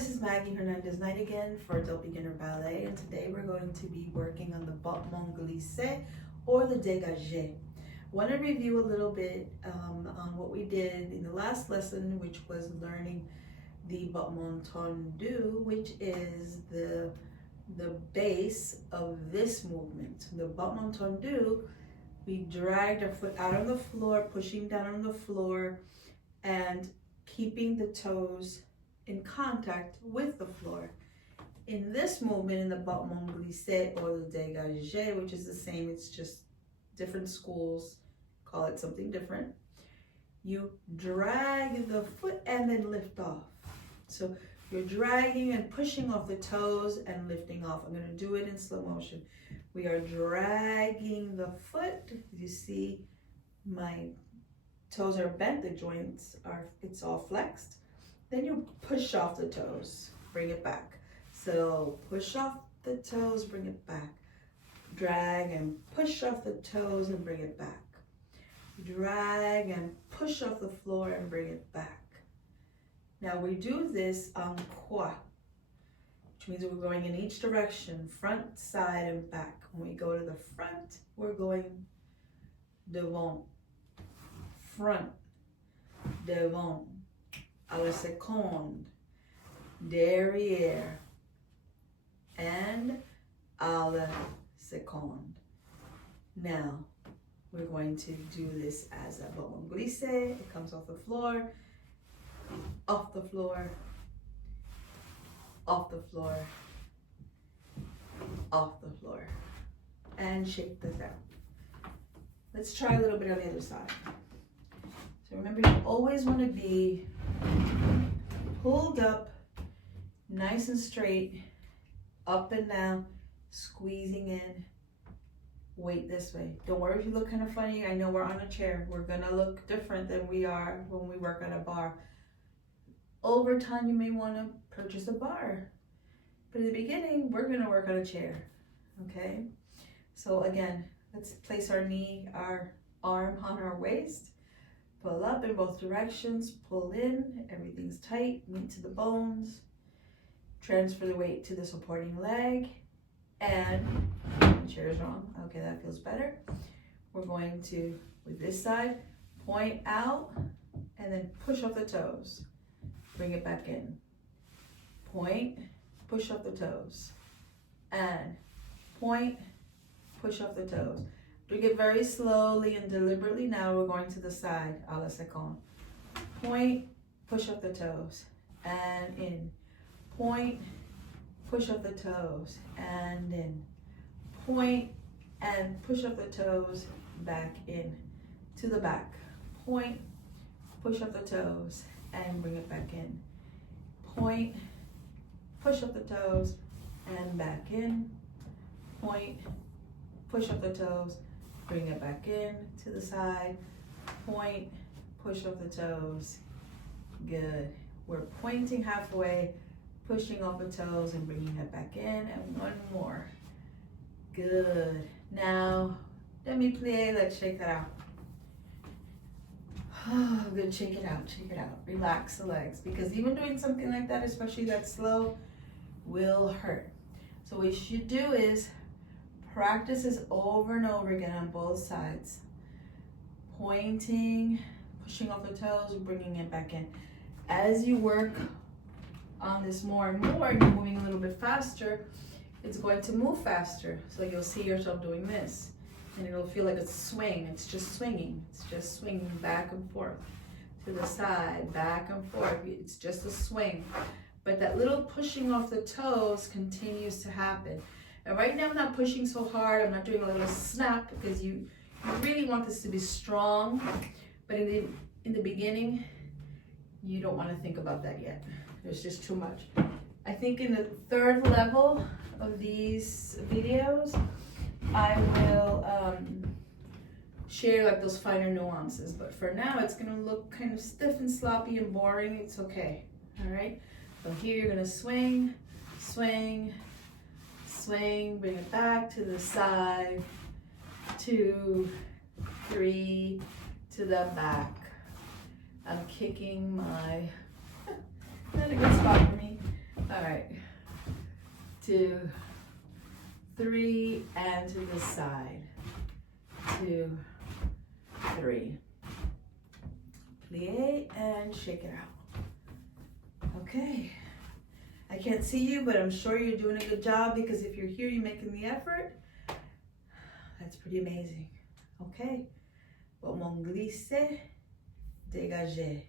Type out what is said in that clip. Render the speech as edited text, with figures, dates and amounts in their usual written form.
this is Maggie Hernandez-Knight again for Beginner Ballet, and today we're going to be working on the Battement Glisse or the Degage. I want to review a little bit on what we did in the last lesson, which was learning the Battement tendu, which is the base of this movement. The Battement tendu, we dragged our foot out on the floor, pushing down on the floor, and keeping the toes in contact with the floor. In this movement, in the Battement Glisse or the Degage, which is the same, it's just different schools call it something different, you drag the foot and then lift off. So you're dragging and pushing off the toes and lifting off. I'm going to do it in slow motion. We are dragging the foot. You see my toes are bent, the joints are, it's all flexed. Then you push off the toes, bring it back. So push off the toes, bring it back. Drag and push off the toes and bring it back. Drag and push off the floor and bring it back. Now we do this en croix, which means we're going in each direction, front, side, and back. When we go to the front, we're going devant, front, devant, à la seconde, derrière, and à la seconde. Now, we're going to do this as a Battement Glisse. It comes off the floor, off the floor, off the floor, off the floor, and shake this out. Let's try a little bit on the other side. So remember, you always want to be pulled up, nice and straight, up and down, squeezing in. Weight this way. Don't worry if you look kind of funny. I know we're on a chair. We're gonna look different than we are when we work on a bar. Over time, you may want to purchase a bar. But in the beginning, we're gonna work on a chair, okay? So again, let's place our knee, our arm on our waist. Pull up in both directions, pull in, everything's tight, meet to the bones. Transfer the weight to the supporting leg, and the chair is wrong. Okay, that feels better. We're going to, with this side, point out and then push off the toes. Bring it back in. Point, push off the toes. And point, push off the toes. Bring it very slowly and deliberately. Now we're going to the side, à la seconde. Point, push off the toes, and in. Point, push off the toes, and in. Point, and push off the toes, back in. To the back. Point, push off the toes, and bring it back in. Point, push off the toes, and back in. Point, push off the toes, bring it back in, to the side, point, push off the toes, good. We're pointing halfway, pushing off the toes and bringing it back in, and one more, good. Now, demi-plie, let's shake that out. Oh, good, shake it out, relax the legs, because even doing something like that, especially that slow, will hurt. So what you should do is practice this over and over again on both sides. Pointing, pushing off the toes, bringing it back in. As you work on this more and more, you're moving a little bit faster, it's going to move faster. So you'll see yourself doing this. And it'll feel like a swing. It's just swinging. It's just swinging back and forth. To the side, back and forth. It's just a swing. But that little pushing off the toes continues to happen. And right now I'm not pushing so hard. I'm not doing a little snap because you really want this to be strong. But in the beginning, you don't want to think about that yet. There's just too much. I think in the third level of these videos, I will share like those finer nuances. But for now, it's going to look kind of stiff and sloppy and boring. It's okay. All right. So here you're going to swing, swing, swing, bring it back to the side, 2, 3, to the back. I'm kicking my, not a good spot for me. 2, 3, and to the side. 2, 3. Plie and shake it out. Okay. I can't see you, but I'm sure you're doing a good job, because if you're here, you're making the effort. That's pretty amazing. Okay. Glisse, dégage.